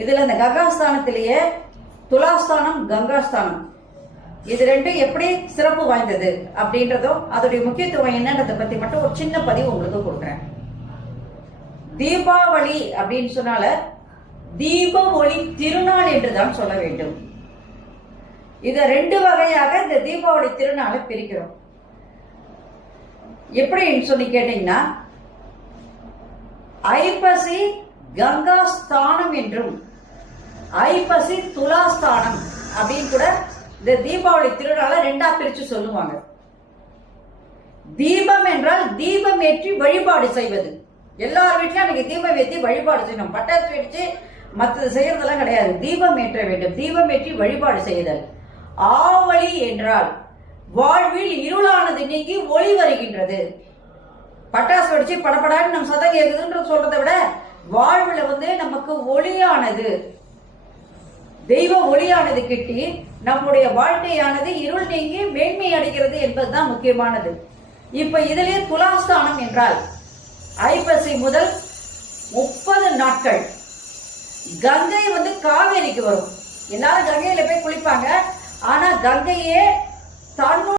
இதுல இந்த கங்காஸ்தானத்திலேயே துலாஸ்தானம் கங்காஸ்தானம் இது ரெண்டும் எப்படி சிறப்பு வாய்ந்தது அப்படின்றதும் அதோடைய முக்கியத்துவம் என்னன்றதை பத்தி மட்டும் ஒரு சின்ன பதிவு உங்களுக்கு கொடுக்குறேன். தீபாவளி அப்படின்னு சொன்னால தீப ஒளி திருநாள் என்றுதான் சொல்ல வேண்டும். இத ரெண்டு வகையாக இந்த தீபாவளி திருநாளை பிரிக்கிறோம். எப்படின்னு சொல்லி கேட்டீங்கன்னா, ஐப்பசி கங்கா ஸ்தானம் என்றும் ஐப்பசி துலாஸ்தானம் அப்படின்னு கூட இந்த தீபாவளி திருநாளை ரெண்டா பிரிச்சு சொல்லுவாங்க. தீபம் என்றால் தீபம் ஏற்றி வழிபாடு செய்வது. எல்லார் வீட்லயும் அன்னைக்கு தீபம் ஏற்றி வழிபாடு செய்யணும். பட்டாசு வெடிச்சு மற்றது செய்யறதெல்லாம் கிடையாது. தீபம் ஏற்ற வேண்டும். தீபம் ஏற்றி வழிபாடு செய்தல். ஆவளி என்றால் வாழ்வில் இருளானது நீங்கி ஒளி வருகின்றது. பட்டாசு வெடிச்சு படப்படான்னு நம்ம சதம் கேக்குதுன்ற சொல்றதை விட வாழ்வுல நமக்கு ஒளியானது, தெய்வ ஒளியானது கிட்டி நம்முடைய வாழ்க்கையானது இருள் நீங்கி மேன்மை அடைகிறது என்பதுதான் முக்கியமானது. இப்ப இதிலே துலாஸ்தானம் என்றால் ஐப்பசி முதல் 30 நாட்கள் கங்கை காவேரிக்கு வரும். எல்லாரும் கங்கையில போய் குளிப்பாங்க. ஆனா கங்கையே தன்னோட